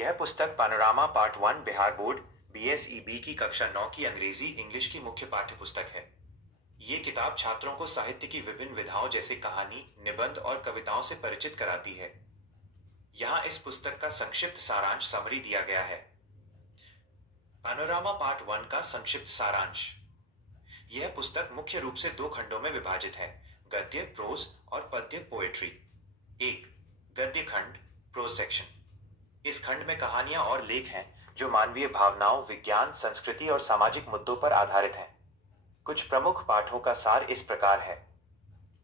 यह पुस्तक पानोरामा part 1 Bihar board BSEB की कक्षा 9 की अंग्रेजी इंग्लिश की मुख्य पाठ्य पुस्तक है। ये किताब छात्रों को साहित्य की विभिन्न विधाओं जैसे कहानी, निबंध और कविताओं से परिचित कराती है। यहाँ इस पुस्तक का संक्षिप्त सारांश समरी दिया गया है। पानोरामा पार्ट 1 का संक्षिप्त सारांश। यह पुस्तक मुख्य रूप से 2 खंडों में विभाजित है, गद्य प्रोज और पद्य पोएट्री। 1. गद्य खंड प्रोज सेक्शन। इस खंड में कहानियां और लेख हैं जो मानवीय भावनाओं, विज्ञान, संस्कृति और सामाजिक मुद्दों पर आधारित हैं। कुछ प्रमुख पाठों का सार इस प्रकार है।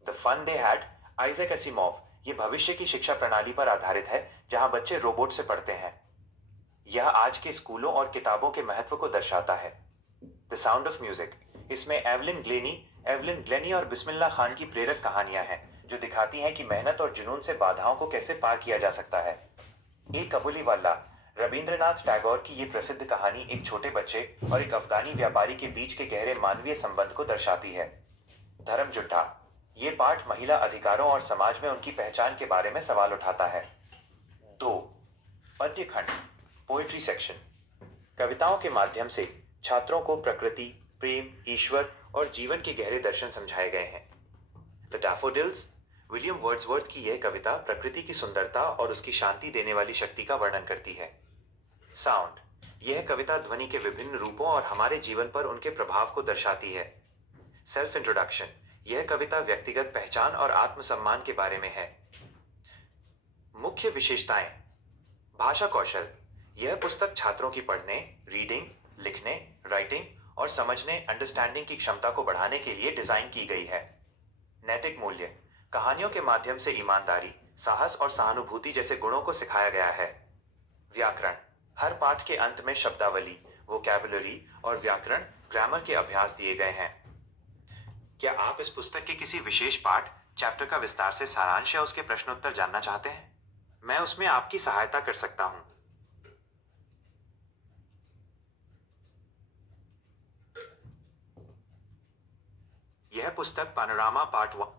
The fun they had, Isaac Asimov. ये भविष्य की शिक्षा प्रणाली पर आधारित है जहां बच्चे रोबोट से पढ़ते हैं। यह आज के स्कूलों और किताबों के महत्व को दर्शाता है। The sound of music. इसमें एवलिन ग्लेनी और बिस्मिल्लाह खान की प्रेरक कहानियां हैं जो दिखाती हैं कि मेहनत और जुनून से बाधाओं को कैसे पार किया जा सकता है। एक कबूलीवाला। रविंद्रनाथ टैगोर की ये प्रसिद्ध कहानी एक छोटे बच्चे और एक अफगानी व्यापारी के बीच के गहरे मानवीय संबंध को दर्शाती है। धर्म जुट्ठा। ये पाठ महिला अधिकारों और समाज में उनकी पहचान के बारे में सवाल उठाता है। 2. पद्य खंड पोएट्री सेक्शन। कविताओं के माध्यम से छात्रों को प्रकृति, प्रेम, ईश्वर और जीवन के गहरे दर्शन समझाए गए हैं। The daffodils. विलियम वर्ड्सवर्थ की यह कविता प्रकृति की सुंदरता और उसकी शांति देने वाली शक्ति का वर्णन करती है। साउंड। यह कविता ध्वनि के विभिन्न रूपों और हमारे जीवन पर उनके प्रभाव को दर्शाती है। Self introduction. यह कविता व्यक्तिगत पहचान और आत्मसम्मान के बारे में है। मुख्य विशेषताएं। भाषा कौशल। यह पुस्तक छात्रों की पढ़ने, रीडिंग, लिखने, राइटिंग और समझने अंडरस्टैंडिंग की क्षमता को बढ़ाने के लिए डिजाइन की गई है। नैतिक मूल्य। कहानियों के माध्यम से ईमानदारी, साहस और सहानुभूति जैसे गुणों को सिखाया गया है। व्याकरण। हर पाठ के अंत में शब्दावली, वोकैबुलरी और व्याकरण ग्रामर के अभ्यास दिए गए हैं। क्या आप इस पुस्तक के किसी विशेष पाठ, चैप्टर का विस्तार से सारांश या उसके प्रश्नोत्तर जानना चाहते हैं? मैं उसमें आपकी सहायता कर सकता हूं। यह पुस्तक पानोरामा पार्ट 1